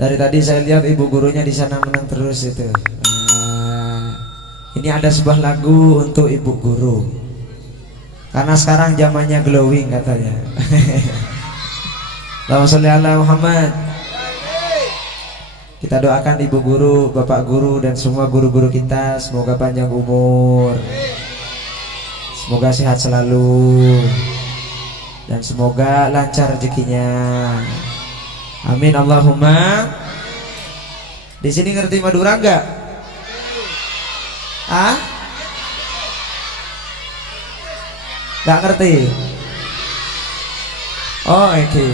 Dari tadi saya lihat ibu gurunya di sana menang terus itu. Ini ada sebuah lagu untuk ibu guru. Karena sekarang zamannya glowing katanya. Allahumma sholli ala Muhammad. Kita doakan ibu guru, bapak guru dan semua guru-guru kita semoga panjang umur. Semoga sehat selalu. Dan semoga lancar rezekinya. Amin Allahumma. Di sini ngerti Madura enggak? Ah? Enggak ngerti. Oh, oke.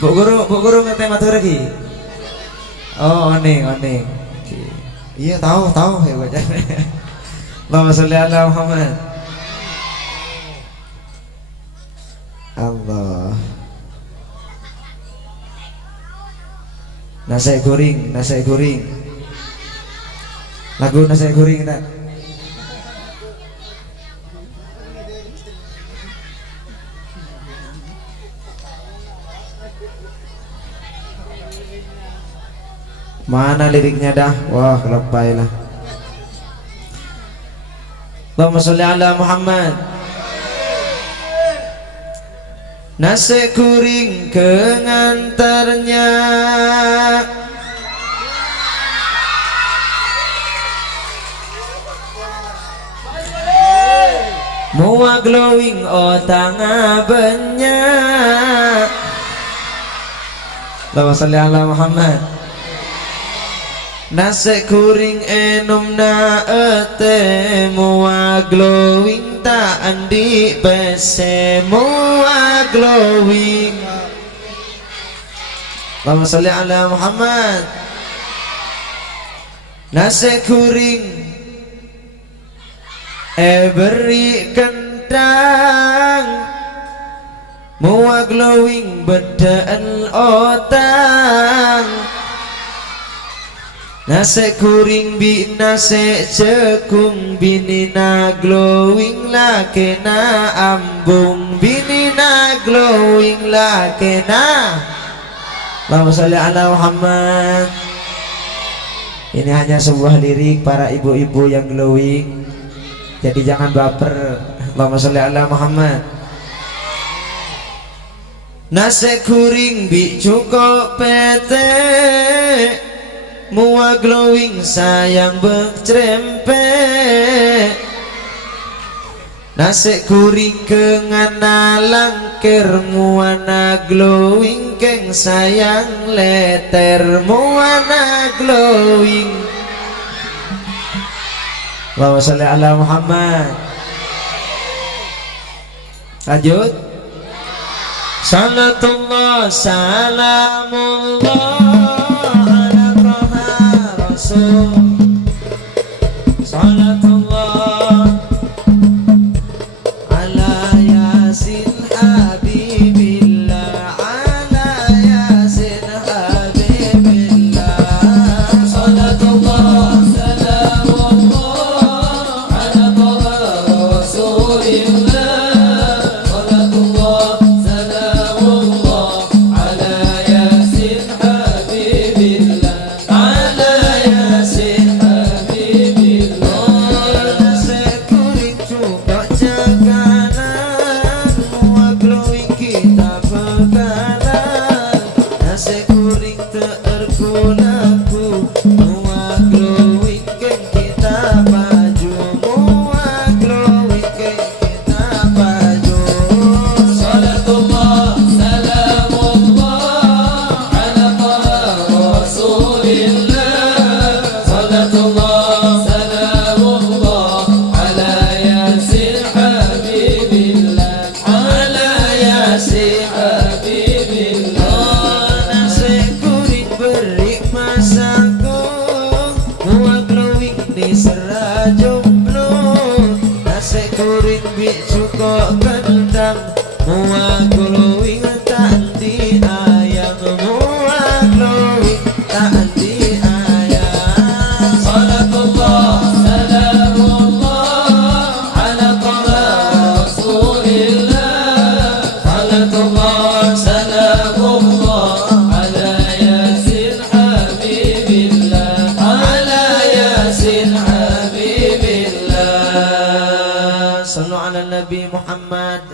Bu guru ngerti Madura ki? Oh, oning. Okay. Iya, tahu ya baca. Allahumma sholli ala Muhammad. Allah. Nasi goreng. Lagu nasi goreng tak? Mana liriknya dah? Wah, lebay lah. Allahumma sholli ala Muhammad. Nasi kuring kengantarnya mua glowing otang banyak. Allahumma sholli ala Muhammad. Nasi kuring enum na ete mua glowing ta andi pese mua glowing. Allahumma sholli ala Muhammad. Nasi kuring beri kentang mua glowing bedaan otang. Nasi kuring bi nasi cekung binina glowing la kena ambung binina glowing la kena. Allahumma sholli ala Muhammad. Ini hanya sebuah lirik para ibu-ibu yang glowing. Jadi jangan baper. Allahumma sholli ala Muhammad. Nasi kuring bi cukup pete mua glowing sayang bercerempe. Nasi kuring kengana langkir muana glowing keng sayang leter muana glowing. Allahumma sholli ala Muhammad. Lanjut. Salatullah salamullah Salatullah ala yasin habibillah ala yasin habibillah. Salatullah salamullah ala taha rasulillah. Salatullah salamullah ala yasin habibillah ala yasin Salatullah salamullah ala sallu ala Nabi Muhammad.